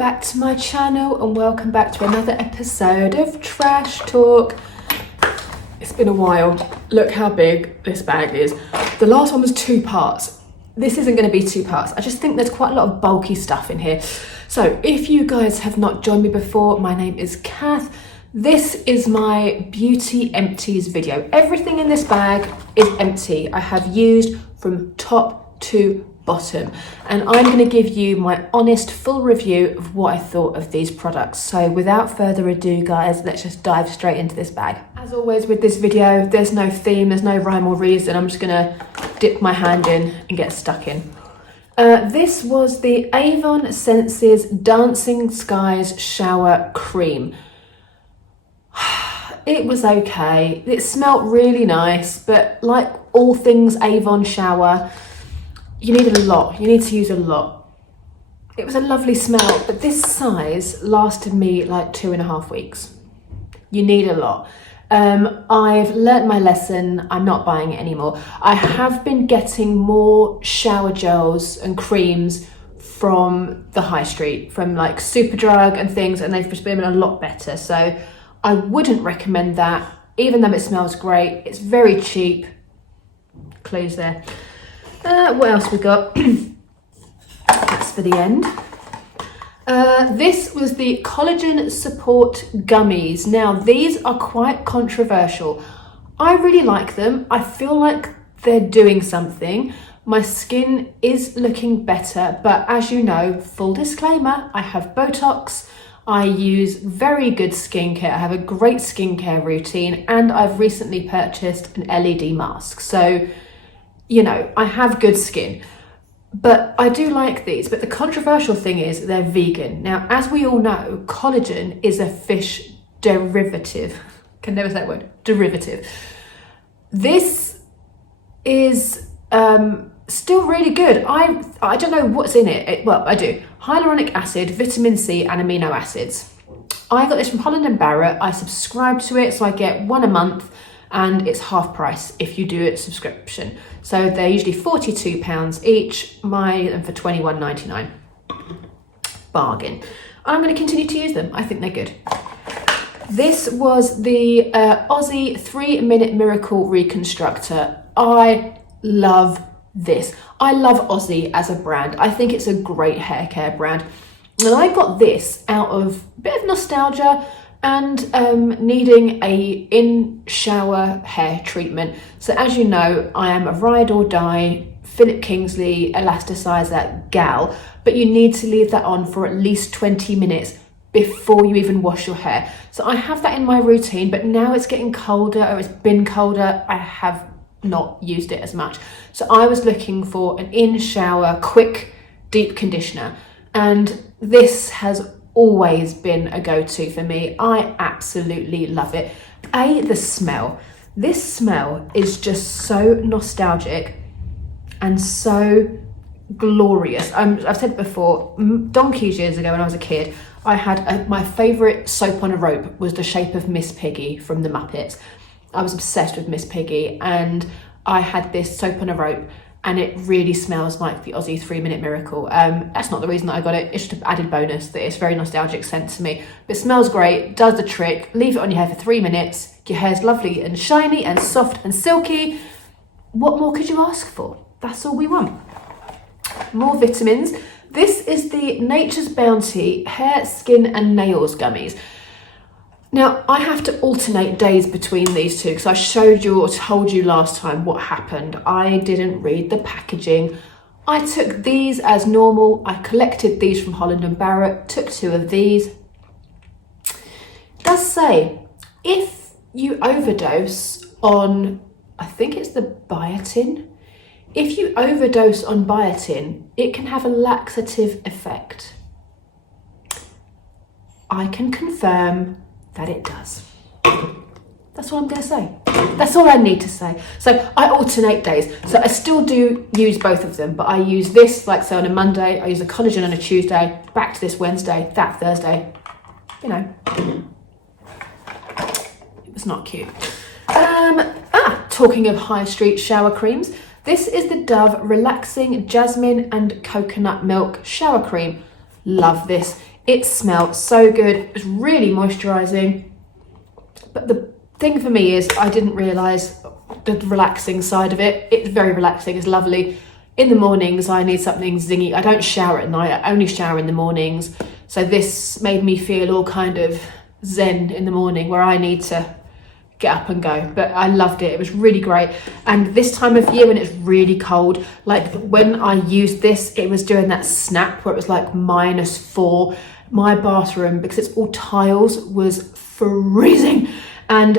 back to my channel and welcome back to another episode of Trash Talk. It's been a while. Look how big this bag is. The last one was 2 parts. This isn't going to be 2 parts. I just think there's quite a lot of bulky stuff in here. So if you guys have not joined me before, my name is Kath. This is my beauty empties video. Everything in this bag is empty. I have used from top to bottom, and I'm going to give you my honest full review of what I thought of these products. So without further ado guys, let's just dive straight into this bag. As always with this video, there's no theme, there's no rhyme or reason. I'm just going to dip my hand in and get stuck in. This was the Avon Senses Dancing Skies Shower Cream. It was okay. It smelled really nice, but like all things Avon shower, you need a lot. You need to use a lot. It was a lovely smell, but this size lasted me like 2.5 weeks. You need a lot. I've learnt my lesson. I'm not buying it anymore. I have been getting more shower gels and creams from the high street, from like Superdrug and things, and they've just been a lot better. So I wouldn't recommend that, even though it smells great. It's very cheap. Close there. What else we got? That's for the end. This was the Collagen Support Gummies. Now, these are quite controversial. I really like them. I feel like they're doing something. My skin is looking better, but as you know, full disclaimer, I have Botox. I use very good skincare. I have a great skincare routine, and I've recently purchased an LED mask. So, you know, I have good skin, but I do like these. But the controversial thing is they're vegan. Now, as we all know, collagen is a fish derivative. Can never say that word, derivative. This is still really good. I don't know what's in it. Well, I do. Hyaluronic acid, vitamin C, and amino acids. I got this from Holland & Barrett. I subscribe to it, so I get 1 a month, and it's half price if you do a subscription. So they're usually £42 each, mine for £21.99. Bargain. I'm going to continue to use them. I think they're good. This was the Aussie 3-Minute Miracle Reconstructor. I love this. I love Aussie as a brand. I think it's a great hair care brand. And I got this out of a bit of nostalgia and needing a in-shower hair treatment. So as you know, I am a ride or die Philip Kingsley elasticizer gal, but you need to leave that on for at least 20 minutes before you even wash your hair. So I have that in my routine, but now it's getting colder, or it's been colder, I have not used it as much. So I was looking for an in-shower, quick, deep conditioner, and this has always been a go-to for me. I absolutely love it. The smell. This smell is just so nostalgic and so glorious. I've said it before, donkeys years ago when I was a kid, I had my favourite soap on a rope was The Shape of Miss Piggy from the Muppets. I was obsessed with Miss Piggy, and I had this soap on a rope, and it really smells like the Aussie 3-Minute Miracle. That's not the reason that I got it. It's just an added bonus that it's very nostalgic scent to me. But it smells great, does the trick. Leave it on your hair for 3 minutes. Your hair's lovely and shiny and soft and silky. What more could you ask for? That's all we want. More vitamins. This is the Nature's Bounty Hair, Skin and Nails Gummies. Now, I have to alternate days between these two because I showed you or told you last time what happened. I didn't read the packaging. I took these as normal. I collected these from Holland & Barrett, took 2 of these. It does say, if you overdose on, I think it's the biotin. If you overdose on biotin, it can have a laxative effect. I can confirm that it does. That's all I'm going to say. That's all I need to say. So I alternate days. So I still do use both of them, but I use this, like so on a Monday, I use the collagen on a Tuesday, back to this Wednesday, that Thursday. You know, it was not cute. Talking of high street shower creams, this is the Dove Relaxing Jasmine and Coconut Milk Shower Cream. Love this. It smelled so good. It was really moisturising. But the thing for me is I didn't realise the relaxing side of it. It's very relaxing, it's lovely. In the mornings, I need something zingy. I don't shower at night, I only shower in the mornings. So this made me feel all kind of zen in the morning where I need to get up and go. But I loved it, it was really great. And this time of year when it's really cold, like when I used this, it was doing that snap where it was like -4. My bathroom, because it's all tiles, was freezing. And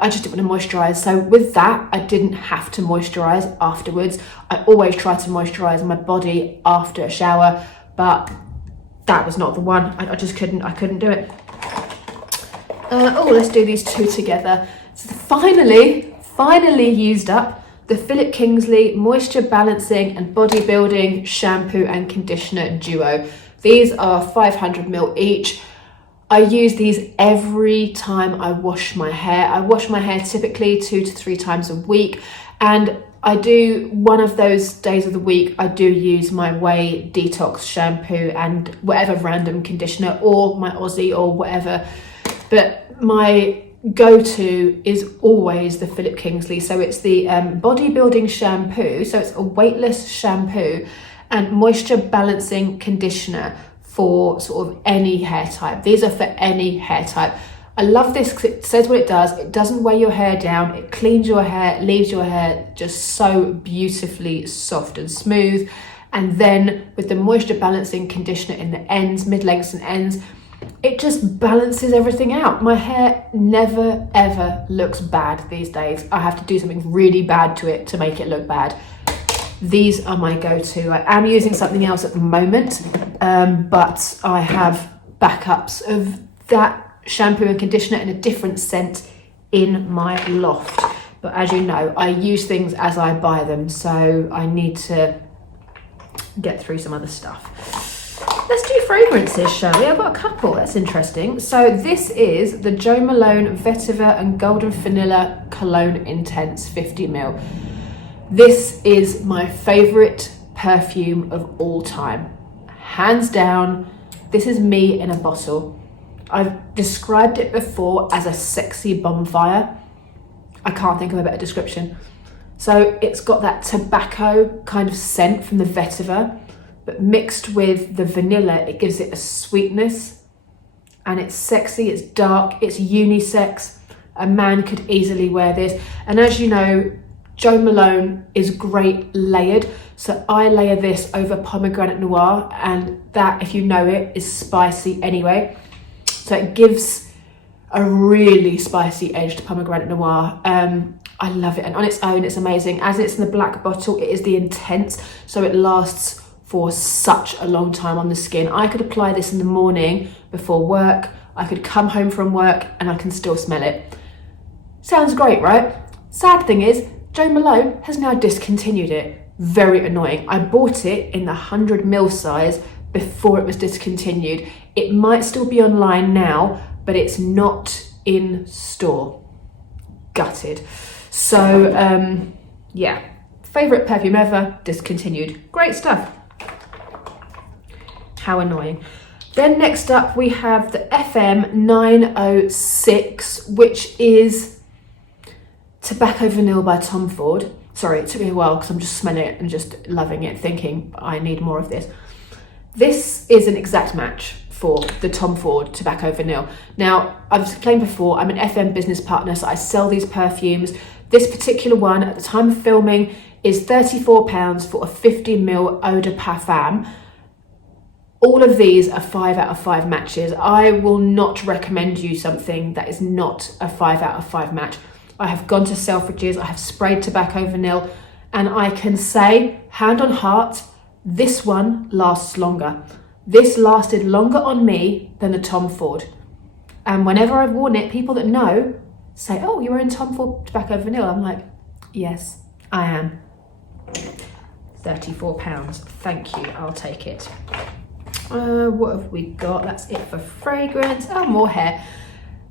I just didn't want to moisturise. So with that, I didn't have to moisturise afterwards. I always try to moisturise my body after a shower, but that was not the one. I just couldn't do it. Oh, let's do these two together. So finally used up the Philip Kingsley Moisture Balancing and Bodybuilding Shampoo and Conditioner Duo. These are 500ml each. I use these every time I wash my hair. I wash my hair typically 2 to 3 times a week, and I do one of those days of the week, I do use my Way Detox shampoo and whatever random conditioner, or my Aussie or whatever. But my go-to is always the Philip Kingsley. So it's the bodybuilding shampoo. So it's a weightless shampoo and moisture balancing conditioner for sort of any hair type. These are for any hair type. I love this because it says what it does. It doesn't weigh your hair down. It cleans your hair, leaves your hair just so beautifully soft and smooth. And then with the moisture balancing conditioner in the ends, mid-lengths and ends, it just balances everything out. My hair never ever looks bad these days. I have to do something really bad to it to make it look bad. These are my go-to. I am using something else at the moment, but I have backups of that shampoo and conditioner in a different scent in my loft. But as you know, I use things as I buy them, so I need to get through some other stuff. Let's do fragrances, shall we? I've got a couple, that's interesting. So this is the Jo Malone Vetiver and Golden Vanilla Cologne Intense 50ml. This is my favourite perfume of all time. Hands down, this is me in a bottle. I've described it before as a sexy bonfire. I can't think of a better description. So it's got that tobacco kind of scent from the vetiver, but mixed with the vanilla, it gives it a sweetness, and it's sexy, it's dark, it's unisex. A man could easily wear this. And as you know, Jo Malone is great layered. So I layer this over Pomegranate Noir, and that, if you know it, is spicy anyway. So it gives a really spicy edge to Pomegranate Noir. I love it, and on its own it's amazing. As it's in the black bottle, it is the Intense, so it lasts for such a long time on the skin. I could apply this in the morning before work, I could come home from work and I can still smell it. Sounds great, right? Sad thing is, Jo Malone has now discontinued it. Very annoying. I bought it in the 100ml size before it was discontinued. It might still be online now, but it's not in store. Gutted. So, yeah. Favourite perfume ever, discontinued. Great stuff. How annoying. Then next up we have the FM 906, which is Tobacco Vanille by Tom Ford. Sorry, it took me a while because I'm just smelling it and just loving it, thinking I need more of this. This is an exact match for the Tom Ford Tobacco Vanille. Now, I've explained before, I'm an FM business partner, so I sell these perfumes. This particular one, at the time of filming, is £34 for a 50ml Eau de Parfum. All of these are 5 out of 5 matches. I will not recommend you something that is not a 5 out of 5 match. I have gone to Selfridges, I have sprayed Tobacco Vanille, and I can say, hand on heart, this one lasts longer. This lasted longer on me than the Tom Ford. And whenever I've worn it, people that know say, oh, you're in Tom Ford Tobacco Vanille. I'm like, yes, I am. £34, thank you, I'll take it. What have we got? That's it for fragrance. Oh, more hair.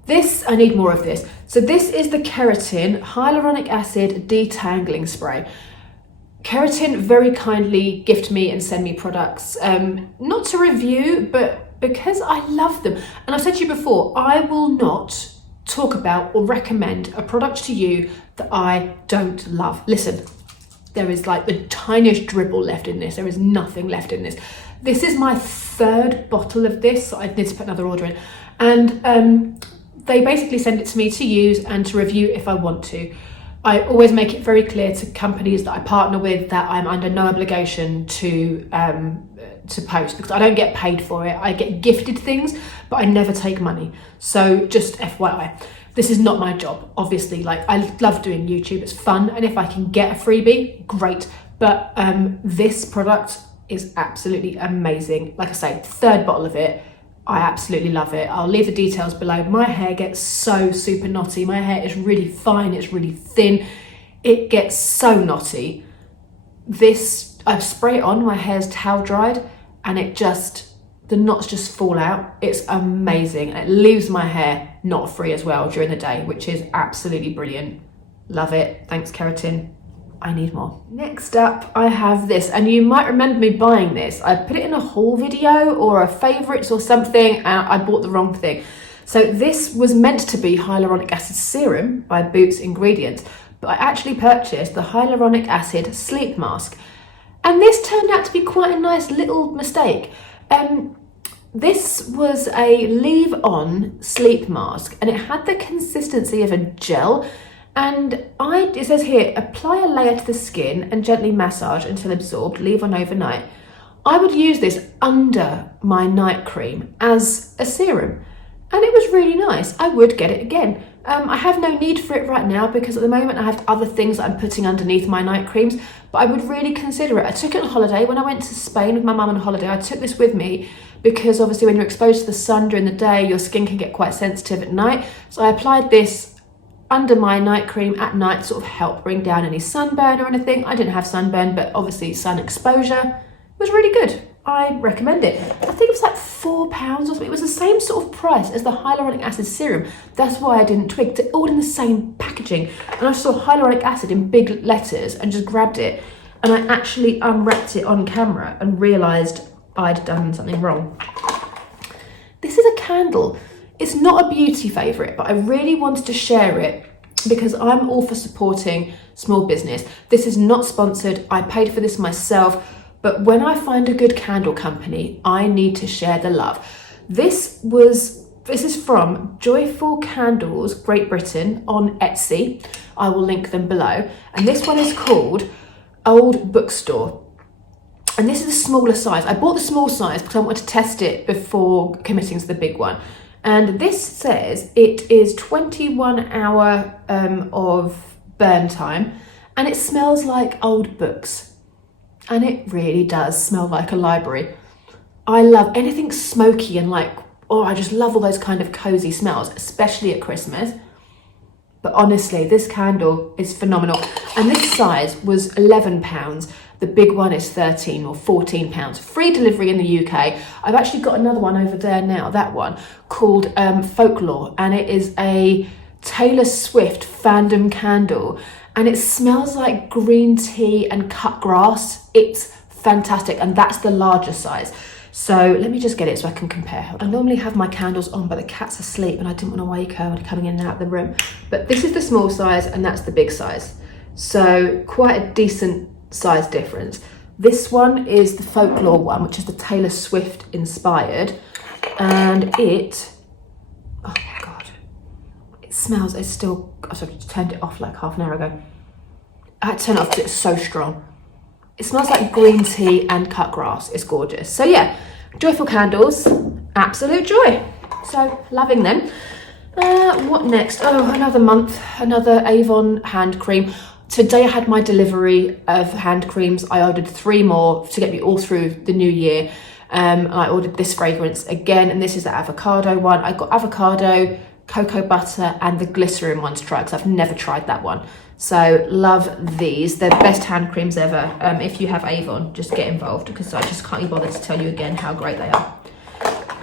This, I need more of this. So this is the Kerotin Hyaluronic Acid Detangling Spray. Kerotin very kindly gift me and send me products, not to review, but because I love them. And I've said to you before, I will not talk about or recommend a product to you that I don't love. Listen, there is like the tiniest dribble left in this. There is nothing left in this. This is my 3rd bottle of this, so I need to put another order in. And they basically send it to me to use and to review if I want to. I always make it very clear to companies that I partner with that I'm under no obligation to post, because I don't get paid for it. I get gifted things, but I never take money. So just FYI, this is not my job. Obviously, like, I love doing YouTube, it's fun, and if I can get a freebie, great. But this product is absolutely amazing. Like I say, 3rd bottle of it. I absolutely love it. I'll leave the details below. My hair gets so super knotty. My hair is really fine, it's really thin. It gets so knotty. This, I spray it on, my hair's towel dried, and the knots just fall out. It's amazing. And it leaves my hair knot free as well during the day, which is absolutely brilliant. Love it. Thanks, Kerotin. I need more. Next up, I have this, and you might remember me buying this. I put it in a haul video or a favourites or something, and I bought the wrong thing. So this was meant to be hyaluronic acid serum by Boots Ingredients, but I actually purchased the hyaluronic acid sleep mask. And this turned out to be quite a nice little mistake. This was a leave-on sleep mask, and it had the consistency of a gel. And it says here, apply a layer to the skin and gently massage until absorbed, leave on overnight. I would use this under my night cream as a serum, and it was really nice. I would get it again. I have no need for it right now because at the moment I have other things that I'm putting underneath my night creams, but I would really consider it. I took it on holiday. When I went to Spain with my mum on holiday, I took this with me because obviously when you're exposed to the sun during the day, your skin can get quite sensitive at night. So I applied this under my night cream at night, sort of help bring down any sunburn or anything. I didn't have sunburn, but obviously sun exposure was really good. I recommend it. I think it was like £4 or something. It was the same sort of price as the hyaluronic acid serum. That's why I didn't twig. It's all in the same packaging. And I saw hyaluronic acid in big letters and just grabbed it. And I actually unwrapped it on camera and realised I'd done something wrong. This is a candle. It's not a beauty favourite, but I really wanted to share it because I'm all for supporting small business. This is not sponsored. I paid for this myself. But when I find a good candle company, I need to share the love. This is from Joyful Candles, Great Britain, on Etsy. I will link them below. And this one is called Old Bookstore. And this is a smaller size. I bought the small size because I wanted to test it before committing to the big one. And this says it is 21 hour of burn time, and it smells like old books. And it really does smell like a library. I love anything smoky and I just love all those kind of cozy smells, especially at Christmas. But honestly, this candle is phenomenal. And this size was £11. The big one is £13 or £14. Free delivery in the UK. I've actually got another one over there now, that one, called Folklore. And it is a Taylor Swift fandom candle. And it smells like green tea and cut grass. It's fantastic. And that's the larger size. So let me just get it so I can compare. I normally have my candles on, but the cat's asleep and I didn't want to wake her when coming in and out of the room. But this is the small size and that's the big size. So quite a decent size difference. This one is the Folklore one, which is the Taylor Swift inspired. And it, oh my God, it smells, it's still, I turned it off like half an hour ago. I had to turn it off because it's so strong. It smells like green tea and cut grass. It's gorgeous. So yeah, Joyful Candles, absolute joy. So loving them. What next? Oh, another month, another Avon hand cream. Today I had my delivery of hand creams. I ordered 3 more to get me all through the new year. And I ordered this fragrance again, and this is the Avocado one. I got Avocado, cocoa butter, and the glycerin one to try because I've never tried that one. So love these. They're the best hand creams ever. If you have Avon, just get involved because I just can't be bothered to tell you again how great they are.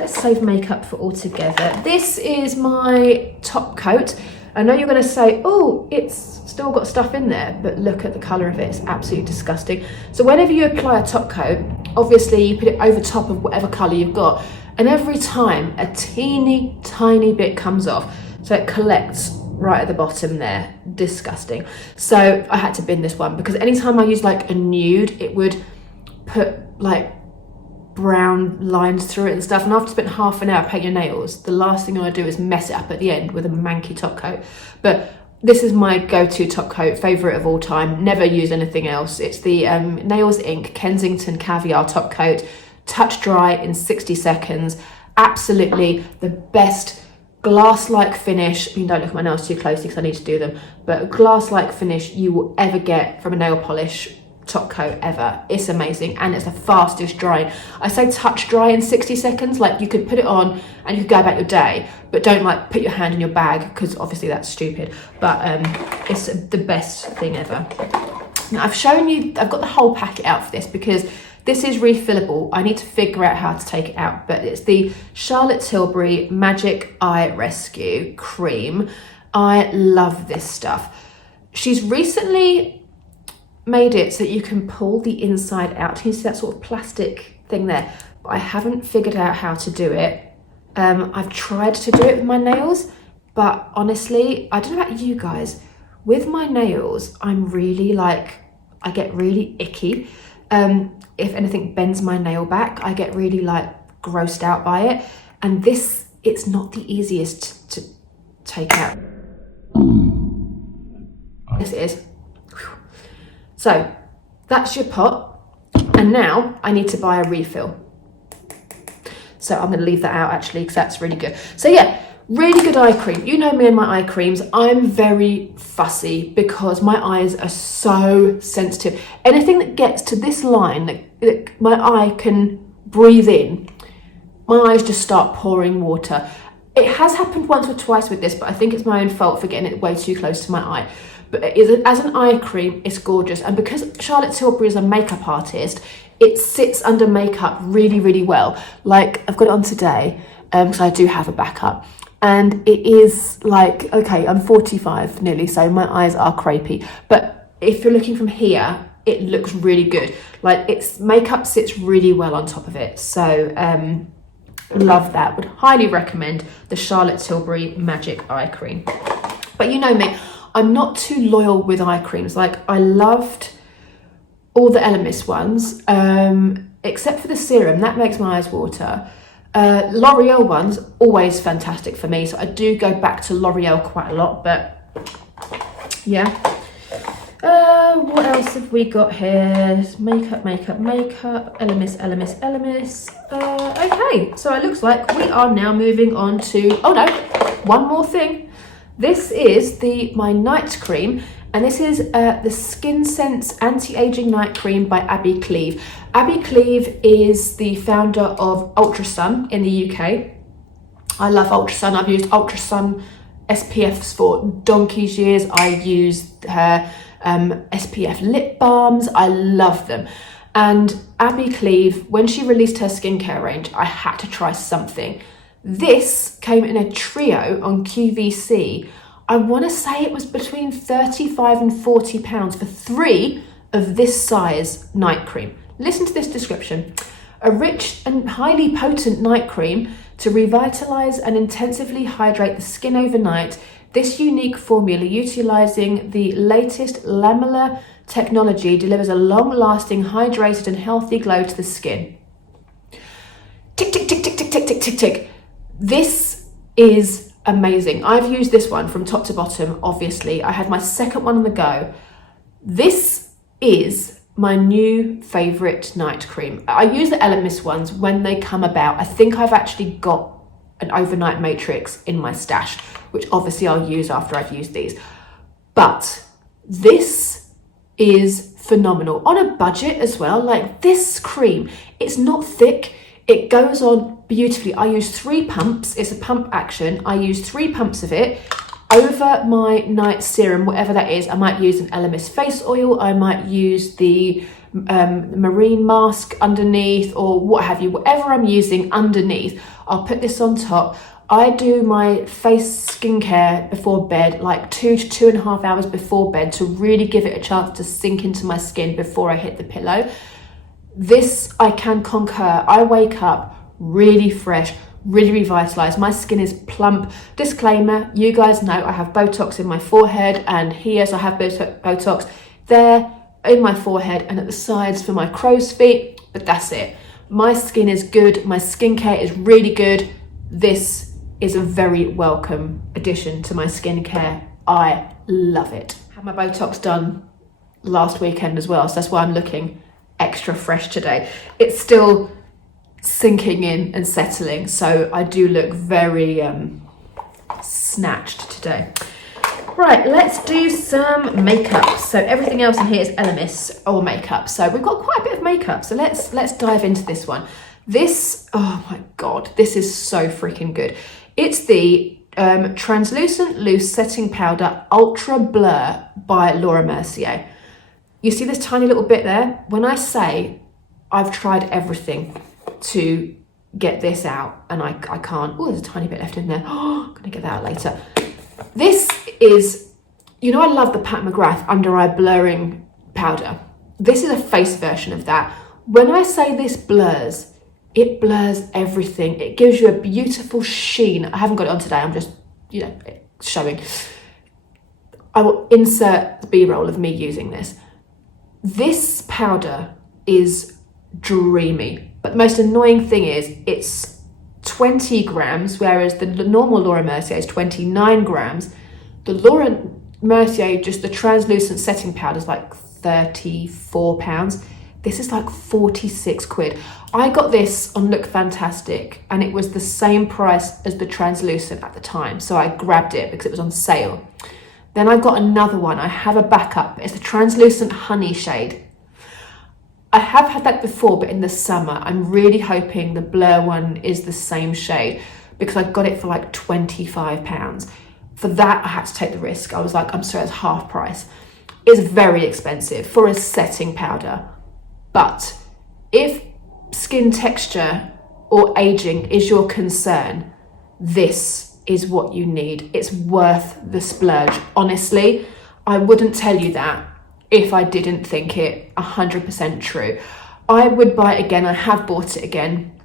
Let's save makeup for all together. This is my top coat. I know you're going to say, oh, it's still got stuff in there, but look at the colour of it. It's absolutely disgusting. So whenever you apply a top coat, obviously you put it over top of whatever colour you've got. and every time a teeny tiny bit comes off, so it collects right at the bottom there. Disgusting. So I had to bin this one because anytime I use like a nude, it would put like brown lines through it and stuff, and after spending half an hour painting your nails, the last thing I want to do is mess it up at the end with a manky top coat. But this is my go-to top coat, favourite of all time, never use anything else. It's the Nails Inc Kensington Caviar top coat, touch dry in 60 seconds. Absolutely the best glass-like finish. I mean, don't look at my nails too closely because I need to do them, but a glass-like finish you will ever get from a nail polish top coat ever. It's amazing, and it's the fastest drying. I say touch dry in 60 seconds, like you could put it on and you could go about your day, but don't like put your hand in your bag because obviously that's stupid. But it's the best thing ever. Now I've shown you, I've got the whole packet out for this because this is refillable. I need to figure out how to take it out, but it's the Charlotte Tilbury Magic Eye Rescue Cream. I love this stuff. She's recently made it so that you can pull the inside out. Can you see that sort of plastic thing there? But I haven't figured out how to do it. I've tried to do it with my nails, but honestly, I don't know about you guys, with my nails, I'm really like, I get really icky. If anything bends my nail back, I get really like grossed out by it. And this, it's not the easiest to take out. Yes, it is. So that's your pot, and now I need to buy a refill. So I'm going to leave that out actually because that's really good. So yeah, really good eye cream. You know me and my eye creams. I'm very fussy because my eyes are so sensitive. Anything that gets to this line that my eye can breathe in, my eyes just start pouring water. It has happened once or twice with this, but I think it's my own fault for getting it way too close to my eye. But as an eye cream, it's gorgeous. And because Charlotte Tilbury is a makeup artist, it sits under makeup really, really well. Like, I've got it on today, because I do have a backup. And it is like, okay, I'm 45 nearly, so my eyes are crepey. But if you're looking from here, it looks really good. Like, its makeup sits really well on top of it. So, love that. Would highly recommend the Charlotte Tilbury Magic Eye Cream. But you know me, I'm not too loyal with eye creams. Like, I loved all the Elemis ones, except for the serum. That makes my eyes water. L'Oreal ones, always fantastic for me. So I do go back to L'Oreal quite a lot, but yeah. What else have we got here? Makeup, Elemis. Okay, so it looks like we are now moving on to, oh no, one more thing. This is my night cream, and this is the Skinsense Anti-Aging Night Cream by Abby Cleve. Abby Cleve is the founder of Ultra Sun in the UK. I love Ultra Sun. I've used Ultra Sun SPFs for donkey's years. I used her SPF lip balms. I love them. And Abby Cleve, when she released her skincare range, I had to try something. This came in a trio on QVC. I want to say it was between 35 and 40 pounds for 3 of this size night cream. Listen to this description. A rich and highly potent night cream to revitalize and intensively hydrate the skin overnight. This unique formula, utilizing the latest lamellar technology, delivers a long-lasting, hydrated and healthy glow to the skin. Tick, tick, tick, tick, tick, tick, tick, tick, tick. This is amazing. I've used this one from top to bottom, obviously. I had my second one on the go. This is my new favourite night cream. I use the Elemis ones when they come about. I think I've actually got an overnight matrix in my stash, which obviously I'll use after I've used these. But this is phenomenal. On a budget as well, like this cream, it's not thick. It goes on beautifully. I use 3 pumps. It's a pump action. I use 3 pumps of it over my night serum, whatever that is. I might use an Elemis face oil. I might use the marine mask underneath, or what have you, whatever I'm using underneath. I'll put this on top. I do my face skincare before bed, like 2 to 2.5 hours before bed, to really give it a chance to sink into my skin before I hit the pillow. This I can concur. I wake up really fresh, really revitalized. My skin is plump. Disclaimer, you guys know I have Botox in my forehead and here, so I have Botox there in my forehead and at the sides for my crow's feet, but that's it. My skin is good. My skincare is really good. This is a very welcome addition to my skincare. I love it. I had my Botox done last weekend as well, so that's why I'm looking extra fresh today. It's still sinking in and settling, so I do look very snatched today. Right, let's do some makeup. So everything else in here is Elemis or makeup. So we've got quite a bit of makeup. So let's dive into this one. This, oh my God, this is so freaking good. It's the Translucent Loose Setting Powder Ultra Blur by Laura Mercier. You see this tiny little bit there? When I say I've tried everything to get this out and I can't. Oh, there's a tiny bit left in there. Oh, I'm gonna get that out later. This is, you know, I love the Pat McGrath under eye blurring powder. This is a face version of that. When I say this blurs, it blurs everything. It gives you a beautiful sheen. I haven't got it on today. I'm just, you know, showing. I will insert the B-roll of me using this. This powder is dreamy, but the most annoying thing is it's 20 grams, whereas the normal Laura Mercier is 29 grams. The Laura Mercier, just the translucent setting powder, is like £34. This is like 46 quid. I got this on Look Fantastic and it was the same price as the translucent at the time, so I grabbed it because it was on sale. Then I got another one. I have a backup. It's the translucent honey shade. I have had that before, but in the summer. I'm really hoping the Blur one is the same shade because I got it for like £25. For that, I had to take the risk. I was like, I'm sorry, it's half price. It's very expensive for a setting powder. But if skin texture or aging is your concern, this is what you need. It's worth the splurge. Honestly, I wouldn't tell you that if I didn't think it 100% true. I would buy it again. I have bought it again.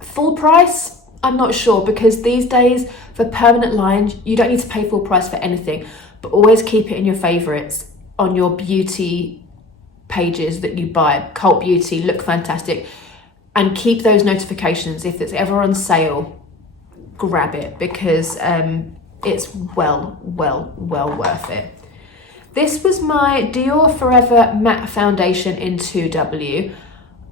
Full price? I'm not sure, because these days for permanent lines, you don't need to pay full price for anything, but always keep it in your favorites on your beauty pages that you buy, Cult Beauty, Look Fantastic, and keep those notifications. If it's ever on sale, grab it, because it's well worth it. This was my Dior Forever Matte Foundation in 2W.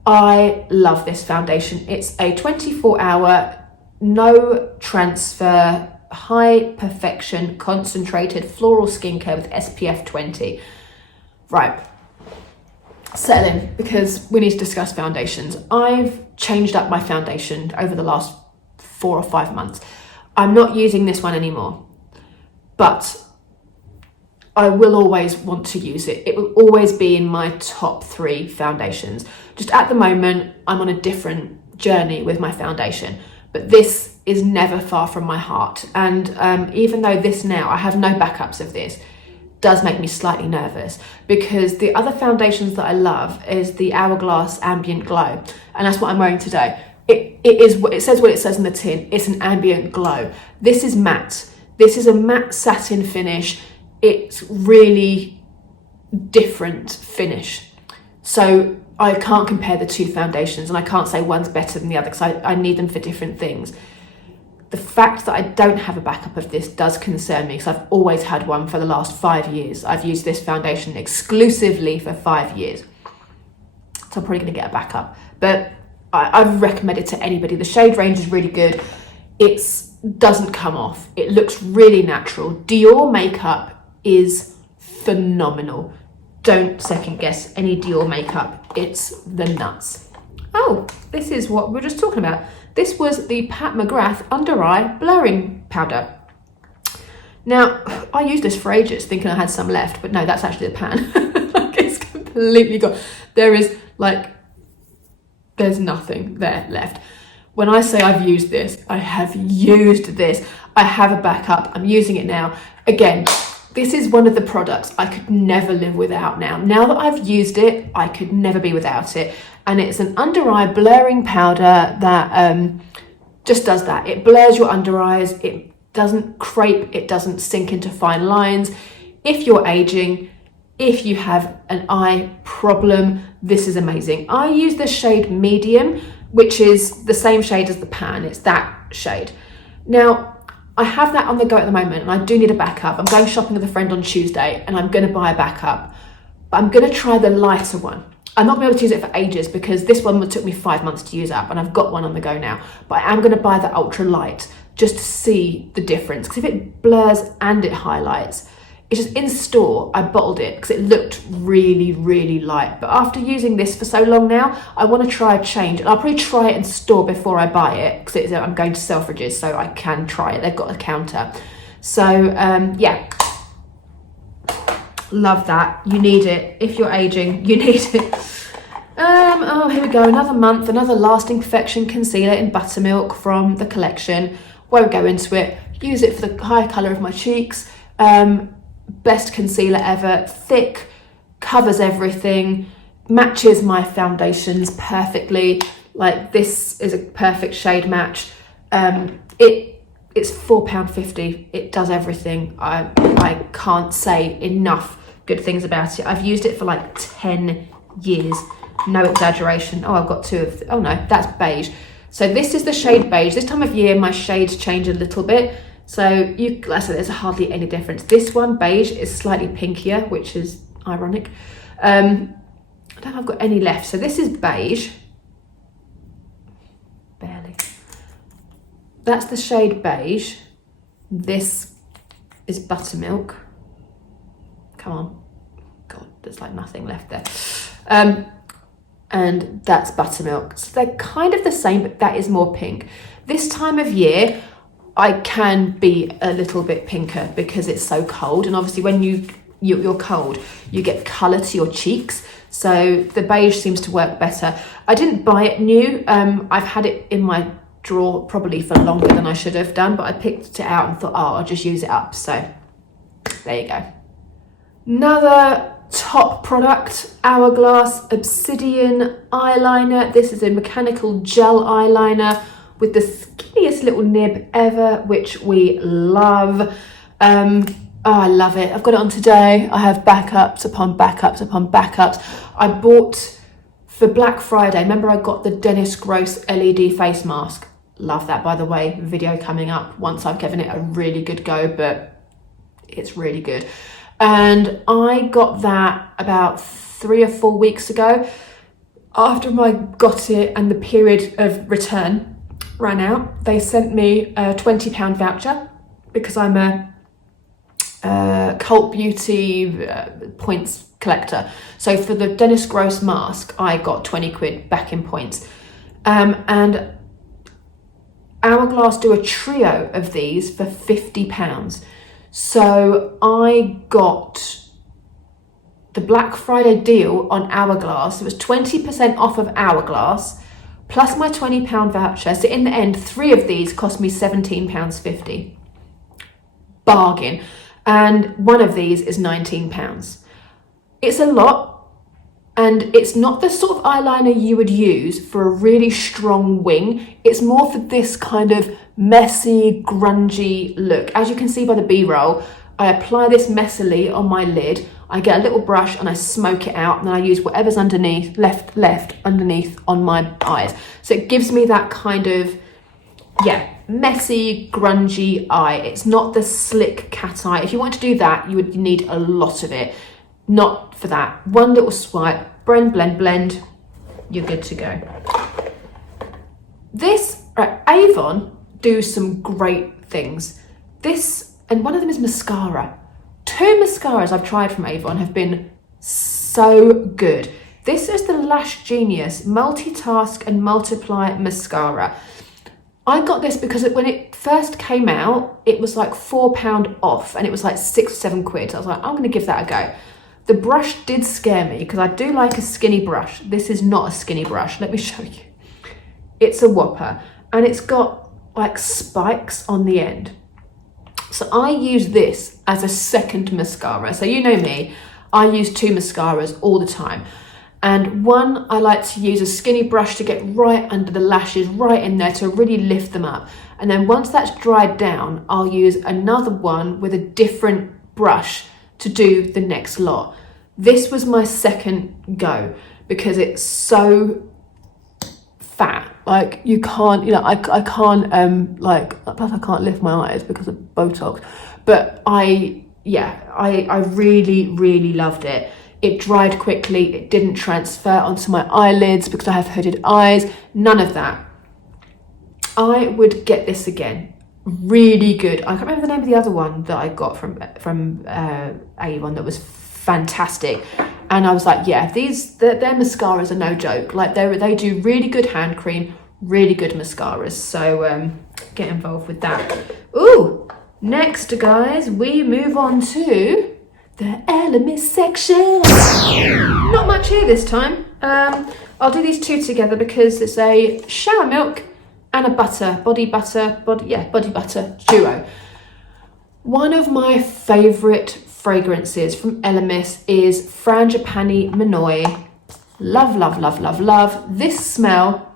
I love this foundation. It's a 24-hour, no transfer, high perfection, concentrated floral skincare with SPF 20. Right, settle in, because we need to discuss foundations. I've changed up my foundation over the last 4 or 5 months. I'm not using this one anymore, but I will always want to use it. It will always be in my top 3 foundations. Just at the moment, I'm on a different journey with my foundation, but this is never far from my heart. And even though this now, I have no backups of this, does make me slightly nervous, because the other foundations that I love is the Hourglass Ambient Glow, and that's what I'm wearing today. It says what it says in the tin. It's an ambient glow. This is matte. This is a matte satin finish. It's really different finish. So I can't compare the 2 foundations, and I can't say one's better than the other, because I need them for different things. The fact that I don't have a backup of this does concern me, because I've always had one for the last 5 years. I've used this foundation exclusively for 5 years. So I'm probably going to get a backup. But I've recommended it to anybody. The shade range is really good. It doesn't come off. It looks really natural. Dior makeup is phenomenal. Don't second guess any Dior makeup. It's the nuts. Oh, this is what we were just talking about. This was the Pat McGrath Under Eye Blurring Powder. Now, I used this for ages thinking I had some left, but no, that's actually the pan. Like, it's completely gone. There's nothing there left. When I say I've used this, I have used this. I have a backup. I'm using it now. Again, This is one of the products I could never live without now. Now that I've used it, I could never be without it. And it's an under eye blurring powder that just does that. It blurs your under eyes. It doesn't crepe. It doesn't sink into fine lines. If you're aging, if you have an eye problem, this is amazing. I use the shade medium, which is the same shade as the pan. It's that shade. Now, I have that on the go at the moment and I do need a backup. I'm going shopping with a friend on Tuesday and I'm going to buy a backup. But I'm going to try the lighter one. I'm not going to be able to use it for ages because this one took me 5 months to use up and I've got one on the go now. But I am going to buy the ultra light just to see the difference. Because if it blurs and it highlights, it's just in store, I bottled it because it looked really, really light. But after using this for so long now, I want to try a change. And I'll probably try it in store before I buy it because I'm going to Selfridges, so I can try it. They've got a counter. So, yeah. Love that. You need it. If you're aging, you need it. Oh, here we go. Another month, another Lasting Perfection concealer in Buttermilk from the collection. Won't go into it. Use it for the high colour of my cheeks. Best concealer ever, thick, covers everything, matches my foundations perfectly. Like, this is a perfect shade match. It's £4.50. It does everything. I can't say enough good things about it. I've used it for like 10 years, no exaggeration. Oh, I've got two of, oh no, that's beige. So this is the shade beige. This time of year, my shades change a little bit. So like I said, there's hardly any difference. This one, beige, is slightly pinkier, which is ironic. I don't know if I've got any left. So this is beige. Barely. That's the shade beige. This is Buttermilk. Come on. God, there's like nothing left there. And that's Buttermilk. So they're kind of the same, but that is more pink. This time of year, I can be a little bit pinker because it's so cold, and obviously when you're cold, you get colour to your cheeks, so the beige seems to work better. I didn't buy it new. I've had it in my drawer probably for longer than I should have done, but I picked it out and thought, oh, I'll just use it up. So there you go. Another top product, Hourglass Obsidian eyeliner. This is a mechanical gel eyeliner with the skinniest little nib ever, which we love. Oh, I love it. I've got it on today. I have backups upon backups upon backups. I bought for Black Friday, remember I got the Dennis Gross LED face mask. Love that, by the way. Video coming up once I've given it a really good go, but it's really good. And I got that about 3 or 4 weeks ago. After I got it and the period of return ran out, they sent me a £20 voucher because I'm a cult beauty points collector. So for the Dennis Gross mask, I got 20 quid back in points. And Hourglass do a trio of these for £50. So I got the Black Friday deal on Hourglass. It was 20% off of Hourglass plus my £20 voucher. So in the end, 3 of these cost me £17.50. Bargain. And one of these is £19. It's a lot, and it's not the sort of eyeliner you would use for a really strong wing. It's more for this kind of messy, grungy look. As you can see by the B-roll, I apply this messily on my lid. I get a little brush and I smoke it out, and then I use whatever's underneath, left underneath on my eyes. So it gives me that kind of, yeah, messy, grungy eye. It's not the slick cat eye. If you want to do that, you would need a lot of it. Not for that. One little swipe, blend, you're good to go. This, Avon do some great things. This, and one of them is mascara. 2 mascaras I've tried from Avon have been so good. This is the Lash Genius Multitask and Multiply Mascara. I got this because when it first came out, it was like £4 off and it was like 6 or 7 quid. So I was like, I'm going to give that a go. The brush did scare me because I do like a skinny brush. This is not a skinny brush. Let me show you. It's a whopper and it's got like spikes on the end. So I use this as a second mascara. So you know me, I use 2 mascaras all the time. And one, I like to use a skinny brush to get right under the lashes, right in there to really lift them up. And then once that's dried down, I'll use another one with a different brush to do the next lot. This was my second go because it's so fat. Like you can't, you know, I can't plus I can't lift my eyes because of Botox. But I really loved it. It dried quickly, it didn't transfer onto my eyelids because I have hooded eyes, none of that. I would get this again. Really good. I can't remember the name of the other one that I got from Avon that was fantastic. And I was like, yeah, their mascaras are no joke. Like they do really good hand cream, really good mascaras. So get involved with that. Ooh, next guys, we move on to the Elemis section. Not much here this time. I'll do these 2 together because it's a shower milk and a body butter duo. One of my favourite fragrances from Elemis is Frangapani Monoi. Love, love, love, love, love. This smell,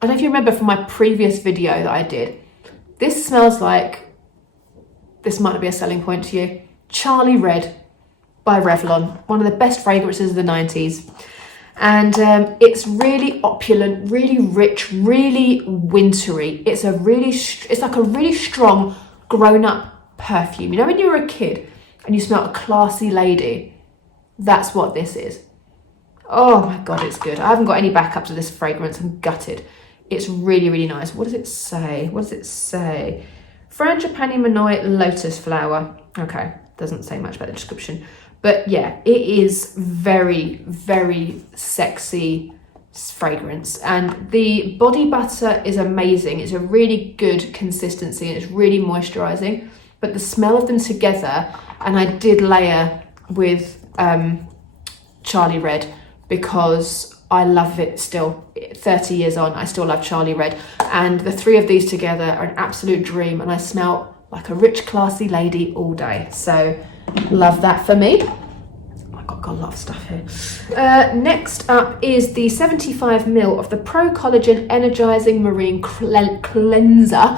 I don't know if you remember from my previous video that I did, this smells like, this might not be a selling point to you, Charlie Red by Revlon, one of the best fragrances of the 90s. And it's really opulent, really rich, really wintry. It's like a really strong grown-up perfume. You know when you were a kid and you smell a classy lady? That's what this is. Oh my God, it's good. I haven't got any backups of this fragrance. I'm gutted. It's really, really nice. What does it say? Frangapani Monoi Lotus Flower. Okay, doesn't say much about the description. But yeah, it is very, very sexy fragrance. And the body butter is amazing. It's a really good consistency and it's really moisturizing. But the smell of them together, and I did layer with Charlie Red because I love it still. 30 years on, I still love Charlie Red. And the 3 of these together are an absolute dream. And I smell like a rich, classy lady all day. So love that for me. Oh my God, got a lot of stuff here. Next up is the 75ml of the Pro Collagen Energizing Marine Cleanser.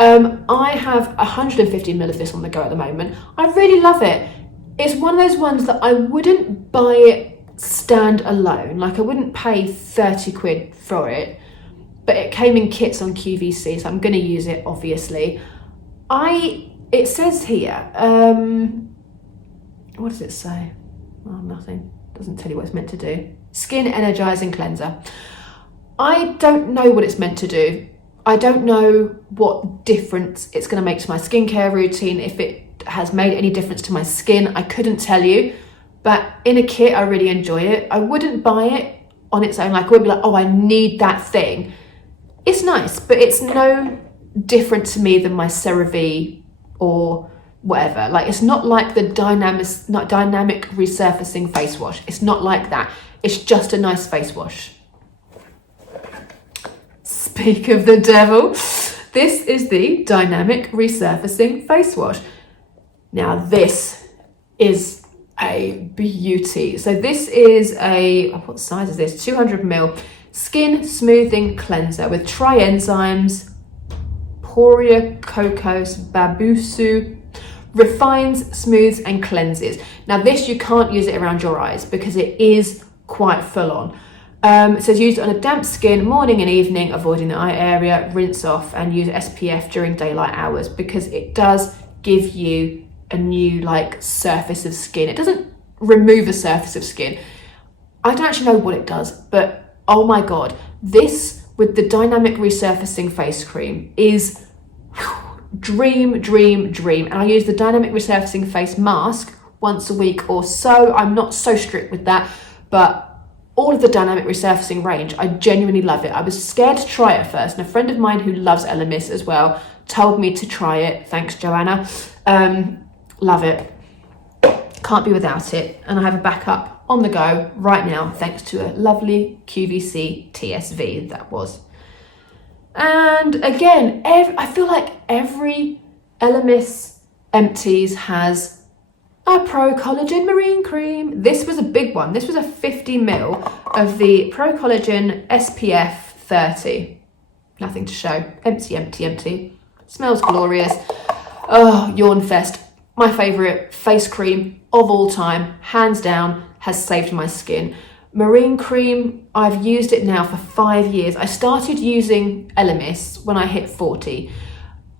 I have 150ml of this on the go at the moment. I really love it. It's one of those ones that I wouldn't buy it stand alone. Like I wouldn't pay 30 quid for it, but it came in kits on QVC, so I'm going to use it obviously. It says here, what does it say? Oh, nothing. Doesn't tell you what it's meant to do. Skin energizing cleanser. I don't know what it's meant to do. I don't know what difference it's going to make to my skincare routine. If it has made any difference to my skin, I couldn't tell you. But in a kit, I really enjoy it. I wouldn't buy it on its own. Like I would be like, oh, I need that thing. It's nice, but it's no different to me than my CeraVe or whatever. Like it's not like the dynamic resurfacing face wash. It's not like that. It's just a nice face wash. Speak of the devil. This is the dynamic resurfacing face wash. Now this is a beauty. So this is what size is this? 200ml skin smoothing cleanser with trienzymes, Poria Cocos Babusu, refines, smooths and cleanses. Now this, you can't use it around your eyes because it is quite full on. It says use it on a damp skin morning and evening, avoiding the eye area, rinse off and use SPF during daylight hours because it does give you a new like surface of skin. It doesn't remove a surface of skin. I don't actually know what it does, but oh my God, this with the dynamic resurfacing face cream is dream. And I use the dynamic resurfacing face mask once a week or so. I'm not so strict with that, but all of the dynamic resurfacing range, I genuinely love it. I was scared to try it first, and a friend of mine who loves Elemis as well told me to try it. Thanks, Joanna. Love it. Can't be without it. And I have a backup on the go right now, thanks to a lovely QVC TSV that was. And again, I feel like every Elemis Empties has a Pro Collagen Marine Cream. This was a big one. This was a 50ml of the Pro Collagen SPF 30. Nothing to show. Empty, empty, empty. Smells glorious. Oh, yawn fest. My favourite face cream of all time, hands down, has saved my skin. Marine cream, I've used it now for 5 years. I started using Elemis when I hit 40.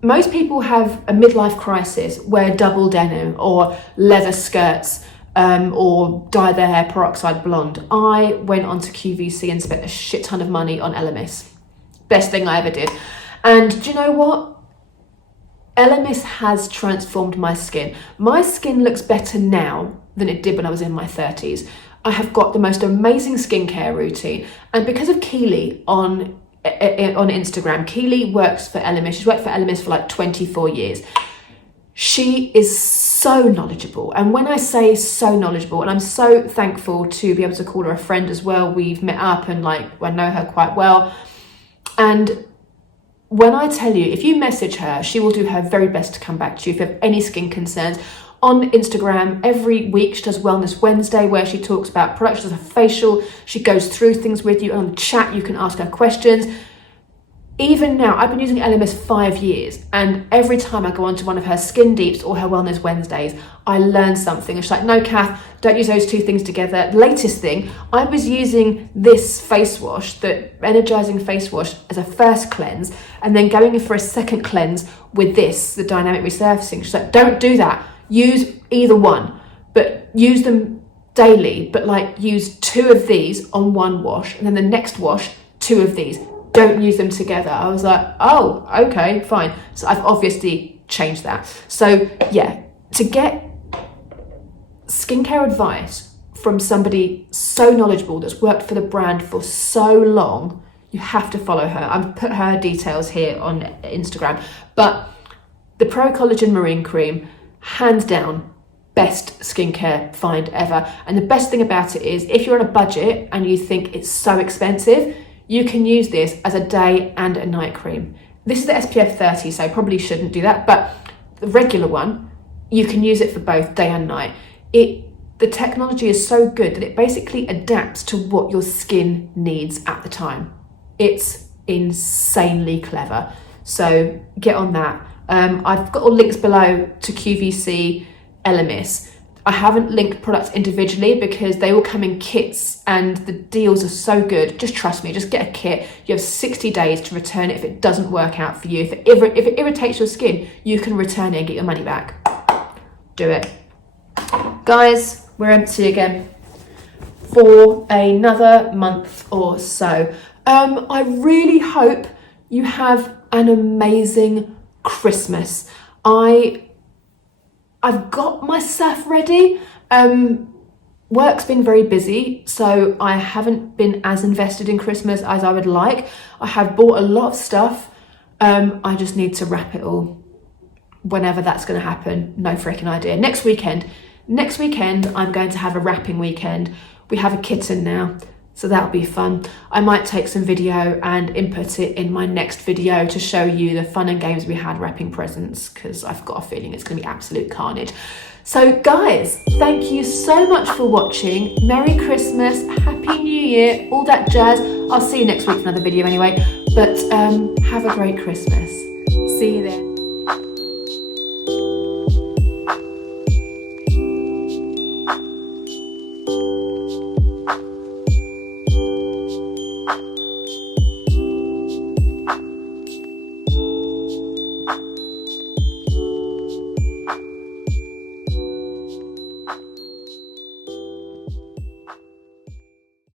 Most people have a midlife crisis, wear double denim or leather skirts, or dye their hair peroxide blonde. I went onto QVC and spent a shit ton of money on Elemis. Best thing I ever did. And do you know what? Elemis has transformed my skin. My skin looks better now than it did when I was in my 30s. I have got the most amazing skincare routine. And because of Keely on Instagram, Keely works for Elemis. She's worked for Elemis for like 24 years. She is so knowledgeable. And when I say so knowledgeable, and I'm so thankful to be able to call her a friend as well. We've met up and like, I know her quite well. And when I tell you, if you message her, she will do her very best to come back to you if you have any skin concerns. On Instagram, every week she does Wellness Wednesday, where she talks about products, she does a facial, she goes through things with you. On the chat, you can ask her questions. Even now, I've been using Elemis 5 years, and every time I go onto one of her Skin Deeps or her Wellness Wednesdays, I learn something. And she's like, no, Kath, don't use those two things together. Latest thing, I was using this face wash, the energizing face wash, as a first cleanse, and then going in for a second cleanse with this, the dynamic resurfacing. She's like, don't do that. Use either one, but use them daily, but like use 2 of these on one wash, and then the next wash, 2 of these. Don't use them together. I was like, oh, okay, fine. So I've obviously changed that. So yeah, to get skincare advice from somebody so knowledgeable that's worked for the brand for so long, you have to follow her. I've put her details here on Instagram. But the Pro Collagen Marine Cream, hands down, best skincare find ever. And the best thing about it is, if you're on a budget and you think it's so expensive, you can use this as a day and a night cream. This is the SPF 30, so I probably shouldn't do that, but the regular one, you can use it for both day and night. The technology is so good that it basically adapts to what your skin needs at the time. It's insanely clever. So get on that. I've got all links below to QVC, Elemis. I haven't linked products individually because they all come in kits and the deals are so good. Just trust me, just get a kit. You have 60 days to return it if it doesn't work out for you. If it irritates your skin, you can return it and get your money back. Do it. Guys, we're empty again for another month or so. I really hope you have an amazing Christmas. I've got my stuff ready. Work's been very busy, so I haven't been as invested in Christmas as I would like. I have bought a lot of stuff. I just need to wrap it all. Whenever that's going to happen, no freaking idea. Next weekend, I'm going to have a wrapping weekend. We have a kitten now, so that'll be fun. I might take some video and input it in my next video to show you the fun and games we had wrapping presents, because I've got a feeling it's going to be absolute carnage. So guys, thank you so much for watching. Merry Christmas, Happy New Year, all that jazz. I'll see you next week for another video anyway, but have a great Christmas. See you then.